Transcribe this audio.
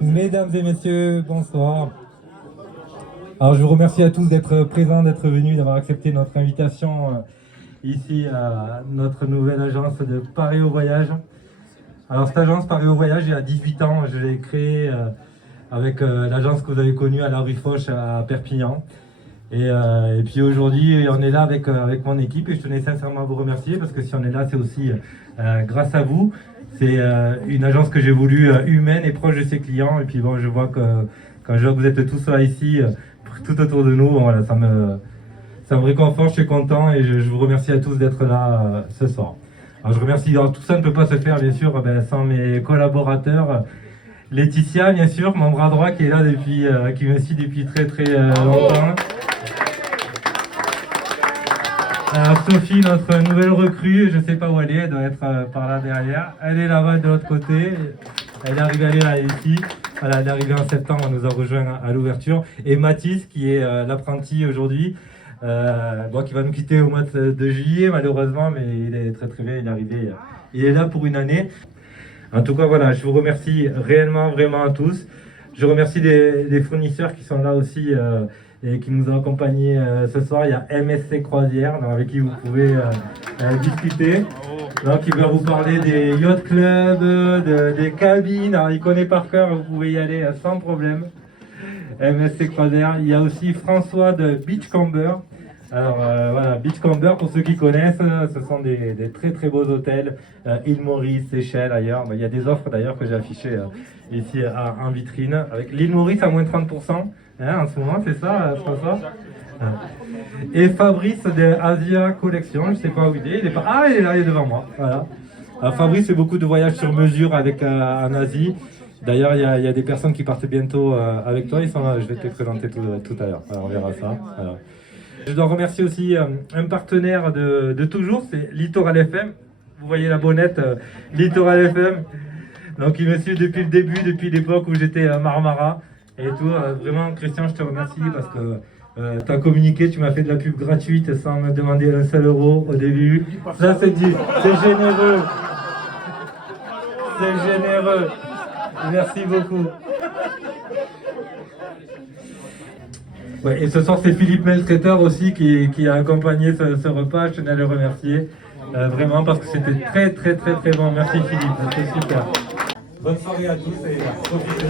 Mesdames et messieurs, bonsoir. Alors je vous remercie à tous d'être présents, d'être venus, d'avoir accepté notre invitation ici à notre nouvelle agence de Paris au Voyage. Alors cette agence Paris au Voyage, il y a 18 ans, je l'ai créée avec l'agence que vous avez connue à la rue Foch à Perpignan. Et puis aujourd'hui, on est là avec mon équipe et je tenais sincèrement à vous remercier parce que si on est là, c'est aussi grâce à vous. C'est une agence que j'ai voulu humaine et proche de ses clients. Et puis bon, je vois que quand je vois que vous êtes tous là ici, tout autour de nous, voilà, ça me réconforte, je suis content et je vous remercie à tous d'être là ce soir. Alors je remercie, alors, tout ça ne peut pas se faire bien sûr sans mes collaborateurs. Laetitia, bien sûr, mon bras droit qui est là depuis, qui me suit depuis très longtemps. Sophie, notre nouvelle recrue, je ne sais pas où elle doit être par là derrière. Elle est là-bas de l'autre côté. Elle est arrivée là ici. Voilà, elle est arrivée en septembre, elle nous a rejoint à l'ouverture. Et Mathis, qui est l'apprenti aujourd'hui, qui va nous quitter au mois de juillet malheureusement, mais il est très bien, il est arrivé. Il est là pour une année. En tout cas, voilà, je vous remercie réellement, vraiment à tous. Je remercie les fournisseurs qui sont là aussi et qui nous ont accompagnés ce soir. Il y a MSC Croisière, avec qui vous pouvez discuter. Donc, il va vous parler des yacht clubs, des cabines. Alors, il connaît par cœur, vous pouvez y aller sans problème. MSC Croisière. Il y a aussi François de Beachcomber. Alors voilà, Beachcomber, pour ceux qui connaissent, ce sont des très beaux hôtels, île Maurice, Seychelles, ailleurs. Il y a des offres d'ailleurs que j'ai affichées ici en vitrine, avec l'île Maurice à moins 30%, en ce moment, c'est ça, François? Et Fabrice de Asia Collection, je ne sais pas où il est, il est là, il est devant moi, voilà. Alors, Fabrice fait beaucoup de voyages sur mesure en Asie. D'ailleurs, il y a des personnes qui partent bientôt avec toi, ils sont là, je vais te les présenter tout à l'heure, on verra ça. Alors. Je dois remercier aussi un partenaire de toujours, c'est Littoral FM. Vous voyez la bonnette, Littoral FM. Donc il me suit depuis le début, depuis l'époque où j'étais à Marmara et tout. Vraiment, Christian, je te remercie parce que tu as communiqué, tu m'as fait de la pub gratuite sans me demander un seul euro au début. Ça, c'est généreux. C'est généreux. Merci beaucoup. Ouais, et ce soir, c'est Philippe Meltraiteur aussi qui a accompagné ce repas. Je tenais à le remercier vraiment parce que c'était très bon. Merci Philippe, c'était super. Bonne soirée à tous et profitez.